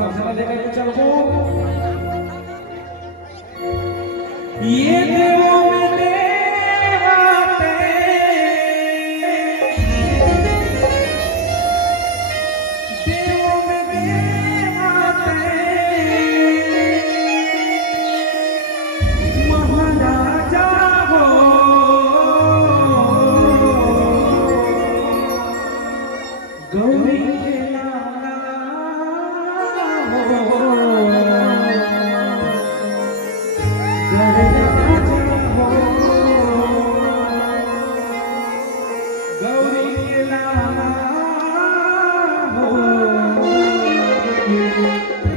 समझना लेकर चलो ये देवों में देवते देवों में देवते महाराजा हो गौरी के लाला हो गौरी के लाला हो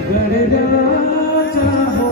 गणराजा हो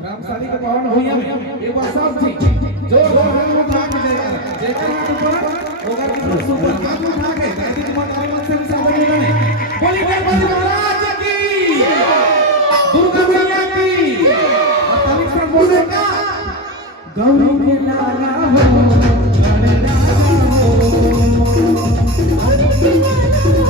ग्रामशाली के पावन होइया एक बार सब थी जोर हाथ उठा के जाएगा जेकर हाथ ऊपर होगा कि सुपर हाथ उठा के दादी तुम्हारे मन से भी साथ देगा नहीं बोली गणपति महाराज की दुर्गा मैया की और तारीख से बोलेगा गौरी के लाला हो गणराजा हो गौरी के लाला हो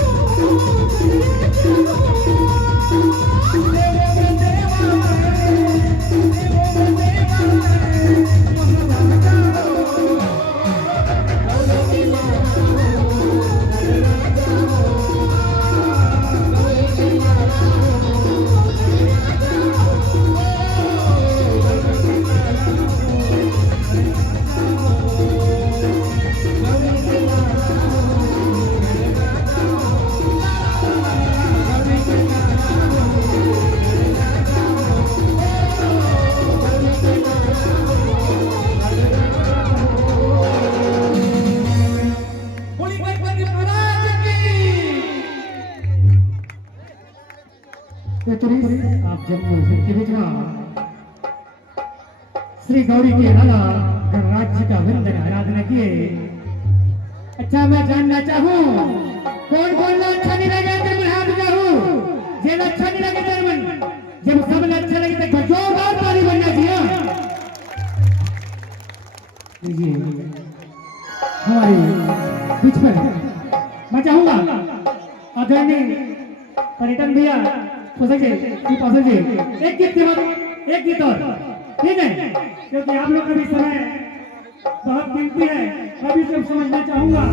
33 आप जम्मू के बिजवा श्री गौरी के लाला गणराज्य का वंदन आराधना किए। अच्छा मैं जानना चाहूँ कौन कौन अच्छा नहीं लगे तो मैं हाथ उठाऊं, जब अच्छा नहीं लगे तो जब सब अच्छा लगे तो जोरदार ताली बनना चाहिए। लीजिए हमारे बीच में मैं चाहूंगा आदरणीय पर्यटन भैया जी एक गीत के बाद एक गीत और, ठीक है, क्योंकि आप लोग का भी समय बहुत कीमती है। अभी सब समझना चाहूंगा